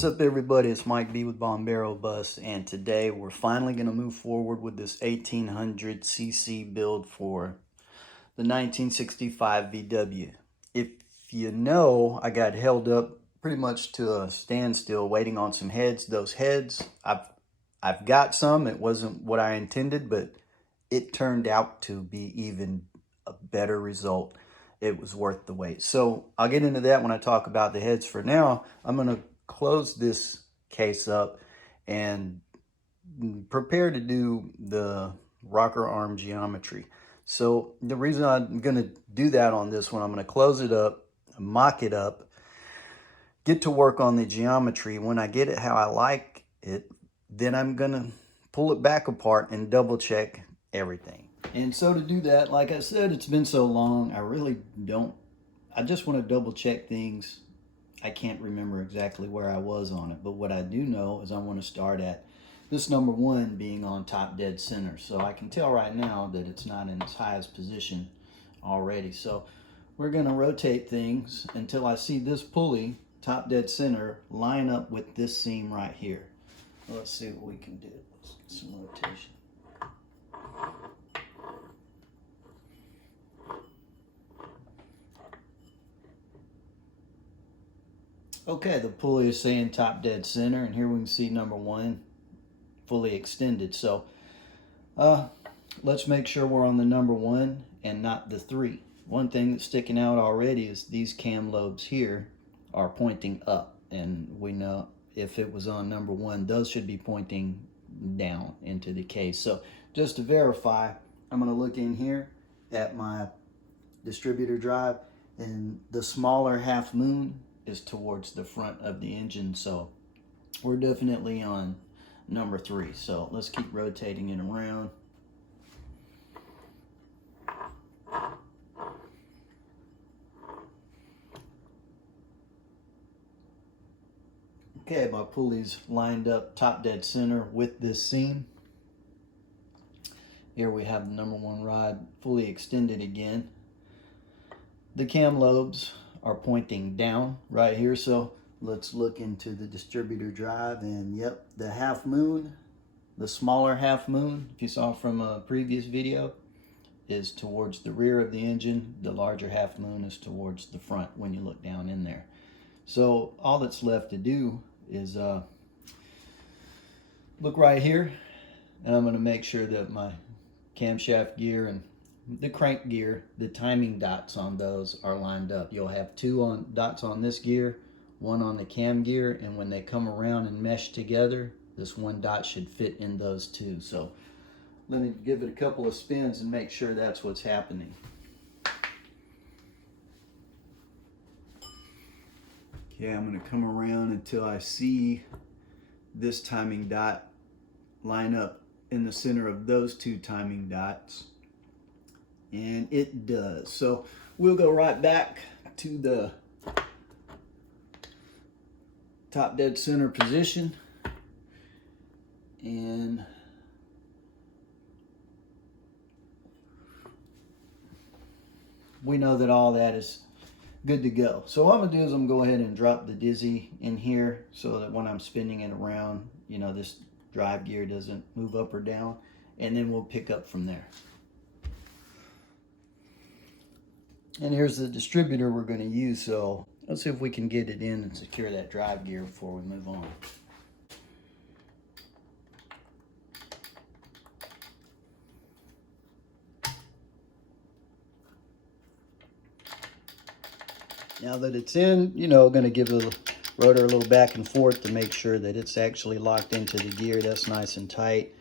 What's up, everybody? It's Mike B with Bombero Bus, and today we're finally going to move forward with this 1800cc build for the 1965 VW. If you know, I got held up pretty much to a standstill waiting on some heads. Those heads, I've got some. It wasn't what I intended, but it turned out to be even a better result. It was worth the wait. So I'll get into that when I talk about the heads. For now, I'm going to close this case up and prepare to do the rocker arm geometry. So the reason I'm going to do that on this one, I'm going to close it up, mock it up, get to work on the geometry. When I get it how I like it, then I'm going to pull it back apart and double check everything. And so to do that, like I said, it's been so long, I just want to double check things. I can't remember exactly where I was on it, but what I do know is I want to start at this number 1 being on top dead center. So I can tell right now that it's not in its highest position already. So we're going to rotate things until I see this pulley, top dead center, line up with this seam right here. Let's see what we can do. Some rotation. Okay, the pulley is saying top dead center, and here we can see number 1 fully extended. So let's make sure we're on the number 1 and not the 3. One thing that's sticking out already is these cam lobes here are pointing up, and we know if it was on number 1, those should be pointing down into the case. So just to verify, I'm going to look in here at my distributor drive, and the smaller half moon is towards the front of the engine. So we're definitely on number 3. So let's keep rotating it around. Okay, my pulley's lined up top dead center with this seam. Here we have the number 1 rod fully extended again. The cam lobes are pointing down right here, so let's look into the distributor drive, and yep, the half moon, the smaller half moon, if you saw from a previous video, is towards the rear of the engine. The larger half moon is towards the front when you look down in there. So all that's left to do is look right here, and I'm going to make sure that my camshaft gear and the crank gear, the timing dots on those are lined up. You'll have 2 dots on this gear, 1 on the cam gear, and when they come around and mesh together, this 1 dot should fit in those 2. So let me give it a couple of spins and make sure that's what's happening. Okay, I'm going to come around until I see this timing dot line up in the center of those 2 timing dots. And it does. So we'll go right back to the top dead center position, and we know that all that is good to go. So what I'm gonna do is I'm gonna go ahead and drop the dizzy in here so that when I'm spinning it around, you know, this drive gear doesn't move up or down, and then we'll pick up from there. And here's the distributor we're going to use, so let's see if we can get it in and secure that drive gear before we move on. Now that it's in, you know, going to give the rotor a little back and forth to make sure that it's actually locked into the gear. That's nice and tight.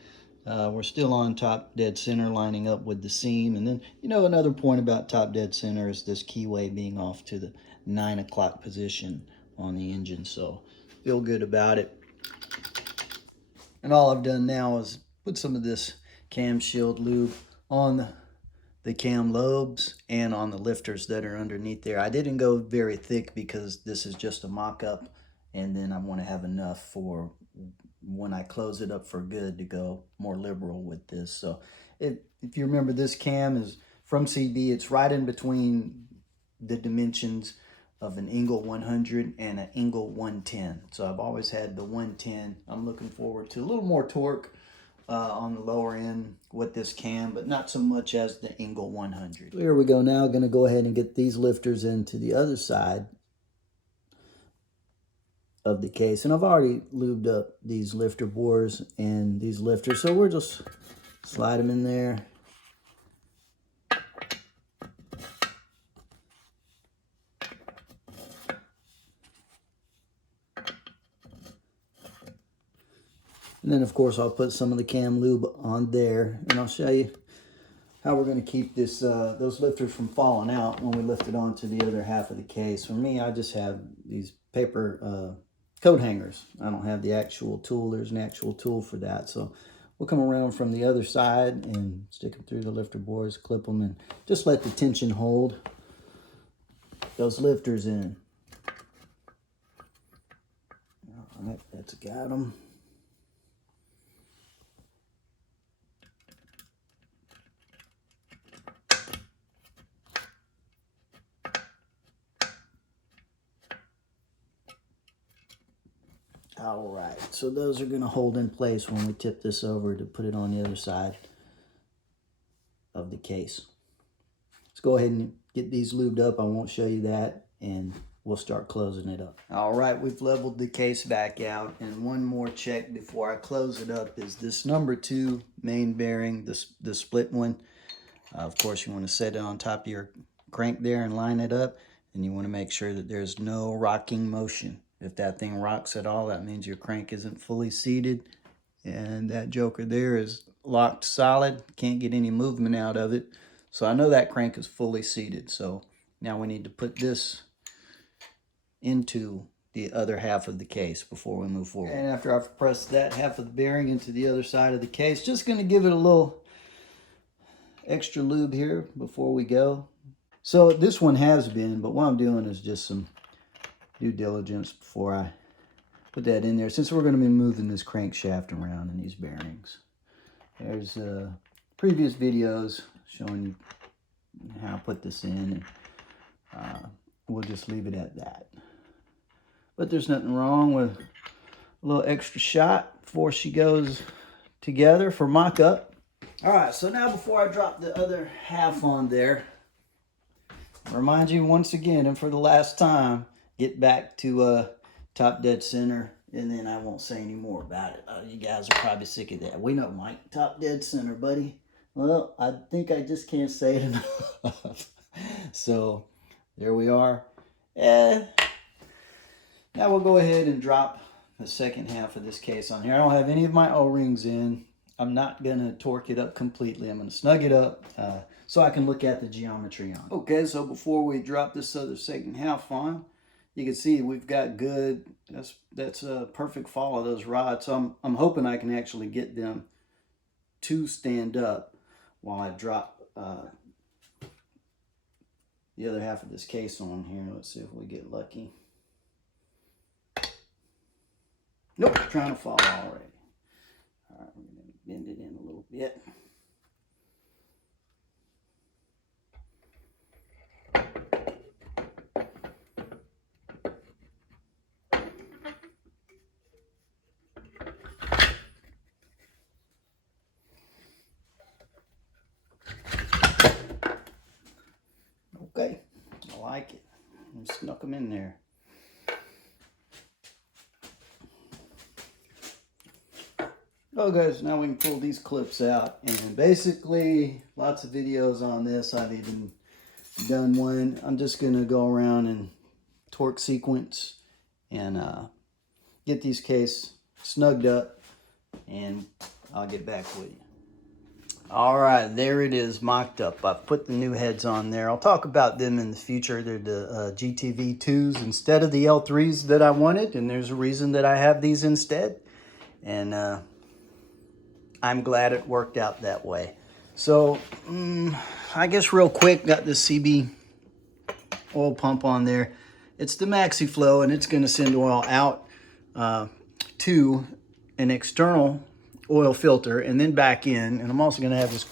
We're still on top dead center, lining up with the seam. And then, you know, another point about top dead center is this keyway being off to the 9 o'clock position on the engine. So feel good about it. And all I've done now is put some of this cam shield lube on the cam lobes and on the lifters that are underneath there. I didn't go very thick because this is just a mock-up, and then I want to have enough for when I close it up for good to go more liberal with this. So if you remember, this cam is from CB. It's right in between the dimensions of an Engel 100 and an Engel 110. So I've always had the 110. I'm looking forward to a little more torque on the lower end with this cam, but not so much as the Engel 100. Here we go. Now going to go ahead and get these lifters into the other side of the case, and I've already lubed up these lifter bores and these lifters, so we'll just slide them in there. And then, of course, I'll put some of the cam lube on there, and I'll show you how we're going to keep this those lifters from falling out when we lift it onto the other half of the case. For me, I just have these paper coat hangers. I don't have the actual tool. There's an actual tool for that. So we'll come around from the other side and stick them through the lifter bores, clip them, and just let the tension hold those lifters in. All right, that's got them. All right, so those are going to hold in place when we tip this over to put it on the other side of the case. Let's go ahead and get these lubed up. I won't show you that, and we'll start closing it up. All right, we've leveled the case back out, and one more check before I close it up is this #2 main bearing, the split one. Of course, you want to set it on top of your crank there and line it up, and you want to make sure that there's no rocking motion. If that thing rocks at all, that means your crank isn't fully seated, and that joker there is locked solid. Can't get any movement out of it. So I know that crank is fully seated. So now we need to put this into the other half of the case before we move forward. And after I've pressed that half of the bearing into the other side of the case, just going to give it a little extra lube here before we go. So this one has been, but what I'm doing is just some due diligence before I put that in there, since we're going to be moving this crankshaft around in these bearings. There's previous videos showing you how to put this in, and we'll just leave it at that. But there's nothing wrong with a little extra shot before she goes together for mock-up. All right, so now before I drop the other half on there, remind you once again, and for the last time, get back to top dead center, and then I won't say any more about it. You guys are probably sick of that. We know, Mike. Top dead center, buddy. Well, I think I just can't say it enough. So, there we are. Now we'll go ahead and drop the second half of this case on here. I don't have any of my O-rings in. I'm not going to torque it up completely. I'm going to snug it up so I can look at the geometry on it. Okay, so before we drop this other second half on, you can see we've got good, that's a perfect fall of those rods. So I'm hoping I can actually get them to stand up while I drop the other half of this case on here. Let's see if we get lucky. Nope, trying to fall already. All right, we're going to bend it in a little bit. Okay, I like it. I snuck them in there. Okay, so now we can pull these clips out, and basically lots of videos on this. I've even done one. I'm just going to go around and torque sequence and get these case snugged up, and I'll get back with you. All right, there it is, mocked up. I've put the new heads on there. I'll talk about them in the future. They're the GTV2s instead of the L3s that I wanted, and there's a reason that I have these instead. And I'm glad it worked out that way. So, I guess real quick, got this CB oil pump on there. It's the Maxi Flow, and it's going to send oil out to an external oil filter and then back in. And I'm also going to have this 1.5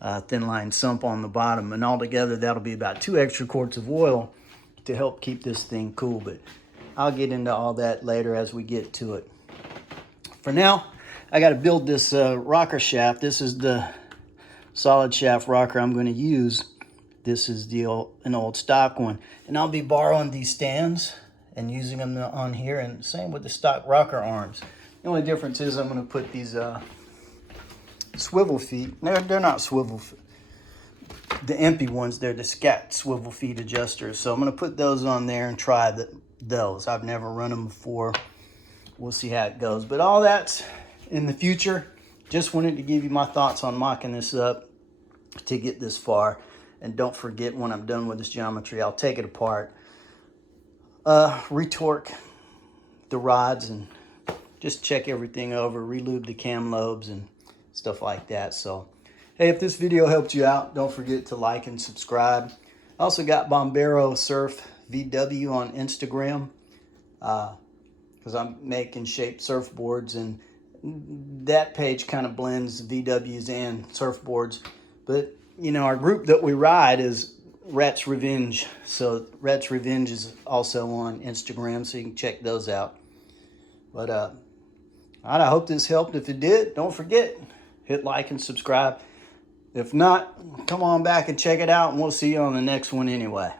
quart thin line sump on the bottom, and altogether that'll be about 2 extra quarts of oil to help keep this thing cool, but I'll get into all that later as we get to it. For now, I got to build this rocker shaft. This is the solid shaft rocker I'm going to use. This is an old stock one, and I'll be borrowing these stands and using them on here, and same with the stock rocker arms. The only difference is I'm going to put these swivel feet. They're not swivel feet. The empty ones, they're the scat swivel feet adjusters. So I'm going to put those on there and try those. I've never run them before. We'll see how it goes. But all that's in the future. Just wanted to give you my thoughts on mocking this up to get this far. And don't forget, when I'm done with this geometry, I'll take it apart, retorque the rods, and just check everything over, relube the cam lobes and stuff like that. So, hey, if this video helped you out, don't forget to like and subscribe. I also got Bombero Surf VW on Instagram because I'm making shaped surfboards, and that page kind of blends VWs and surfboards. But you know, our group that we ride is Rat's Revenge. So Rat's Revenge is also on Instagram, so you can check those out. But I hope this helped. If it did, don't forget, hit like and subscribe. If not, come on back and check it out, and we'll see you on the next one anyway.